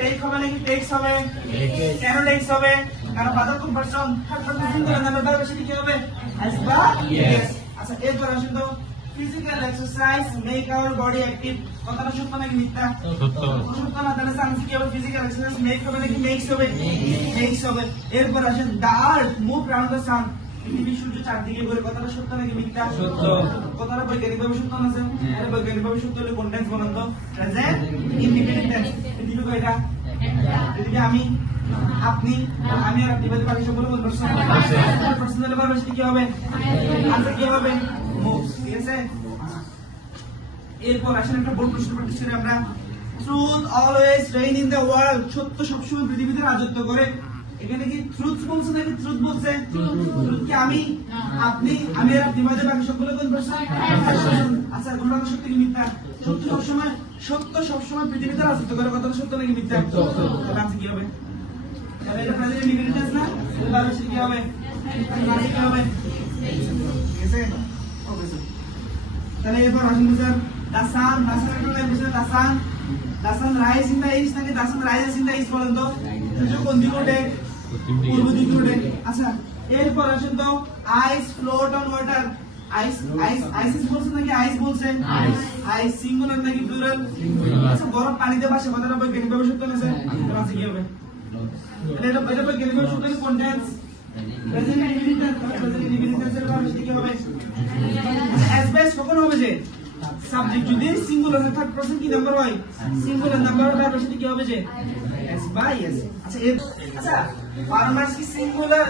Take হবে নাকি text হবে? কেন টেক্স হবে? কারণ বাদা conversion third person singular number verb সেটা কি হবে? হ্যাজ বা ইয়েস। আচ্ছা এরপর আসুন তো physical exercise make our body active. কথাটা সত্য নাকি মিথ্যা? সত্য না, তাহলে সায়েন্স কি হবে? ফিজিক্যাল এক্সারসাইজ মেক হবে নাকি মেক্স হবে? মেক্স হবে। এরপর আসেন দা আর্থ মুভ রাউন্ড দ্য সান। পৃথিবী সূর্য চারদিকে ঘুরে। কথাটা সত্য নাকি মিথ্যা? সত্য। কথাটা বৈজ্ঞানিকভাবে সত্য না স্যার? আরে বৈজ্ঞানিকভাবে সত্য হলে কোন টেন্স বলেন তো? Present independent tense. পৃথিবী কয়টা? পৃথিবী আমি, আপনি, আমি আর আপনি বাদে বাকি সবগুলো কোন পারসন? পার্সোনাল ভার্ব সেটা কি হবে? আনসার কি হবে? মুভ। ঠিক আছে? এরপর আসেন একটা বড় প্রশ্ন প্র্যাকটিস করি আমরা। Truth always rain in the world. সত্য সবসময় পৃথিবীতে রাজত্ব করে। এখানে কি ট্রুথ বলছে নাকি ট্রুথ বলছে? ট্রুথ কি আমি, আপনি, আমি আর আপনি বাদে বাকি সবগুলো কোন পারসন? আচ্ছা ঘটনা সত্য কি মিথ্যা? সত্য সবসময় পৃথিবীতে রাজত্ব করে। কথাটা সত্য নাকি মিথ্যা? তাহলে আনসার কি হবে? তাহলে এটা প্রেজেন্ট ইনডিপেন্ডেন্স না? তাহলে কি হবে? আনসার কি হবে? ঠিক আছে? Okay sir. তাহলে এরপর আসুন sir the sun rise in the east নাকি the sun rises in the east বলেন তো? সূর্য কোন দিকে ওঠে? পূর্ব দিকে ওঠে। আচ্ছা এরপর আসুন তো আইস ফ্লোট অন ওয়াটার। আইস বলছে নাকি আইস বলছে? আইস সিঙ্গুলার নাকি প্লুরাল? আচ্ছা বরফ পানিতে ভাসে। কথাটা বৈজ্ঞানিকভাবে সত্য না স্যার? তাহলে কি হবে? তাহলে এটা বৈজ্ঞানিকভাবে সত্য কোন টেন্স? Present independent. প্রেজেন্ট ইনডিপেন্ডেন্সের ভার্ব সেটা কি হবে? অ্যাজ বেস কখন হবে যে? সাবজেক্ট যদি সিঙ্গুলার হয় থার্ড পারসন কি নাম্বার হয়? সিঙ্গুলার নাম্বার ভার্ব সেটা কি হবে যে? S by S. আচ্ছা ফার্মার্স কি সিঙ্গুলার